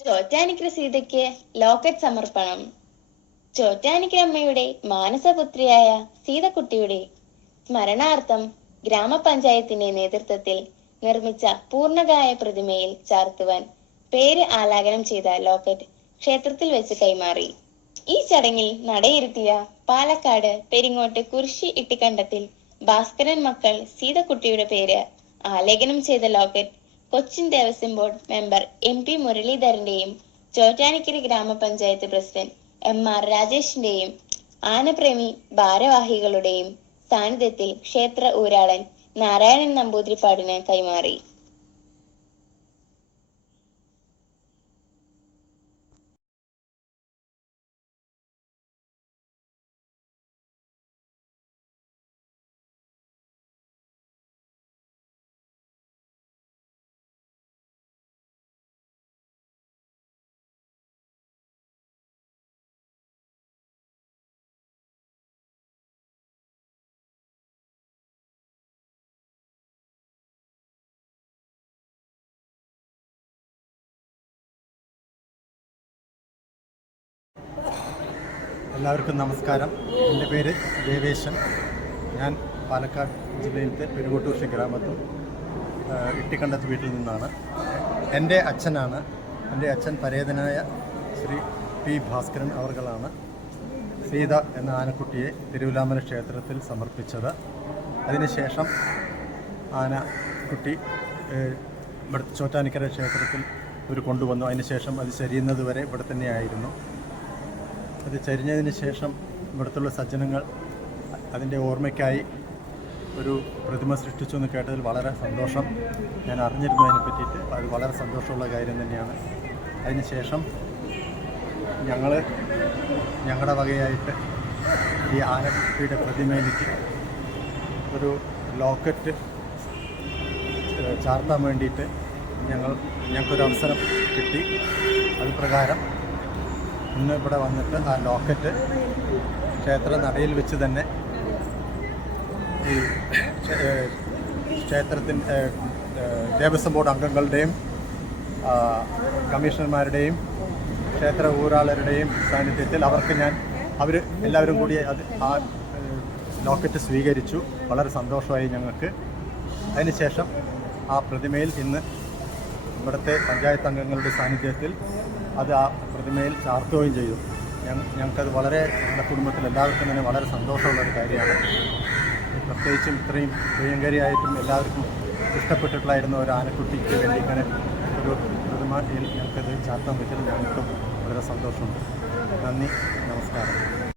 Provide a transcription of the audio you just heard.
Chottanikkara സീതയ്ക്ക് locket സമർപ്പണം. ചോറ്റാനിക്കര അമ്മയുടെ മാനസപുത്രിയായ സീതക്കുട്ടിയുടെ സ്മരണാർത്ഥം ഗ്രാമപഞ്ചായത്തിന്റെ നേതൃത്വത്തിൽ നിർമ്മിച്ച പൂർണകായ പ്രതിമയിൽ ചാർത്തുവാൻ പേര് ആലാപനം ചെയ്ത ലോക്കറ്റ് ക്ഷേത്രത്തിൽ വെച്ച് കൈമാറി. ഈ ചടങ്ങിൽ നടയിരുത്തിയ പാലക്കാട് പെരിങ്ങോട്ട് കുരിശി ഇട്ടിക്കണ്ടത്തിൽ ഭാസ്കരൻ മക്കൾ സീതക്കുട്ടിയുടെ പേര് ആലേഖനം ചെയ്ത locket Cochin Devaswom board member M P മുരളീധരന്റെയും Chottanikkara grama panchayat president M R രാജേഷിന്റെയും ആനപ്രേമി ഭാരവാഹികളുടെയും സാന്നിധ്യത്തിൽ ക്ഷേത്ര ഊരാളൻ നാരായണൻ നമ്പൂതിരിപ്പാടിന് കൈമാറി. എല്ലാവർക്കും നമസ്കാരം. എന്റെ പേര് ദേവേശൻ. ഞാൻ പാലക്കാട് ജില്ലയിലത്തെ പെരുകോട്ടൂർഷ ഗ്രാമത്തും ഇട്ടിക്കണ്ടത്ത് വീട്ടിൽ നിന്നാണ്. എന്റെ അച്ഛനാണ്. എന്റെ അച്ഛൻ പരേതനായ ശ്രീ പി ഭാസ്കരൻ അവർകളാണ് സീത എന്ന ആനക്കുട്ടിയെ തിരുവിലാമല ക്ഷേത്രത്തിൽ സമർപ്പിച്ചത്. അതിനുശേഷം ആനക്കുട്ടി ചോറ്റാനിക്കര ക്ഷേത്രത്തിൽ ഇവർ കൊണ്ടുവന്നു. അതിനുശേഷം അത് ചരിയുന്നത് വരെ ഇവിടെ തന്നെയായിരുന്നു. അത് ചരിഞ്ഞതിന് ശേഷം ഇവിടുത്തുള്ള സജ്ജനങ്ങൾ അതിന്റെ ഓർമ്മയ്ക്കായി ഒരു പ്രതിമ സൃഷ്ടിച്ചു എന്ന് കേട്ടതിൽ വളരെ സന്തോഷം. ഞാൻ അറിഞ്ഞിരുന്നു അതിനെ പറ്റിയിട്ട് അത് വളരെ സന്തോഷമുള്ള കാര്യം തന്നെയാണ്. അതിനുശേഷം ഞങ്ങൾ ഞങ്ങളുടെ വകയായിട്ട് ഈ ആനക്കുട്ടിയുടെ പ്രതിമയിലേക്ക് ഒരു ലോക്കറ്റ് ചാർത്താൻ വേണ്ടിയിട്ട് ഞങ്ങൾ ഞങ്ങൾക്കൊരു അവസരം കിട്ടി. അത് പ്രകാരം ഇന്ന് ഇവിടെ വന്നിട്ട് ആ ലോക്കറ്റ് ക്ഷേത്ര നടയിൽ വെച്ച് തന്നെ ഈ ക്ഷേത്രത്തിന്റെ ദേവസ്വം ബോർഡ് അംഗങ്ങളുടെയും കമ്മീഷണർമാരുടെയും ക്ഷേത്ര ഊരാളരുടെയും സാന്നിധ്യത്തിൽ അവർക്ക് ഞാൻ അവർ എല്ലാവരും കൂടി അത് ആ ലോക്കറ്റ് സ്വീകരിച്ചു. വളരെ സന്തോഷമായി ഞങ്ങൾക്ക്. അതിനുശേഷം ആ പ്രതിമയിൽ ഇന്ന് ഇവിടുത്തെ പഞ്ചായത്ത് അംഗങ്ങളുടെ സാന്നിധ്യത്തിൽ അത് ആ പ്രതിമയിൽ ചാർത്തുകയും ചെയ്തു. ഞങ്ങ- ഞങ്ങൾക്കത് വളരെ ഞങ്ങളുടെ കുടുംബത്തിൽ എല്ലാവർക്കും തന്നെ വളരെ സന്തോഷമുള്ള ഒരു കാര്യമാണ്. പ്രത്യേകിച്ചും ഇത്രയും പ്രിയങ്കരിയായിട്ടും എല്ലാവർക്കും ഇഷ്ടപ്പെട്ടിട്ടുള്ളായിരുന്ന ഒരു ആനക്കുട്ടിക്ക് വേണ്ടി ഇങ്ങനെ ഒരു പ്രതിമയിൽ ഞങ്ങൾക്കത് ചാർത്താൻ പറ്റിയത് ഞങ്ങൾക്കും വളരെ സന്തോഷമുണ്ട്. നന്ദി നമസ്കാരം.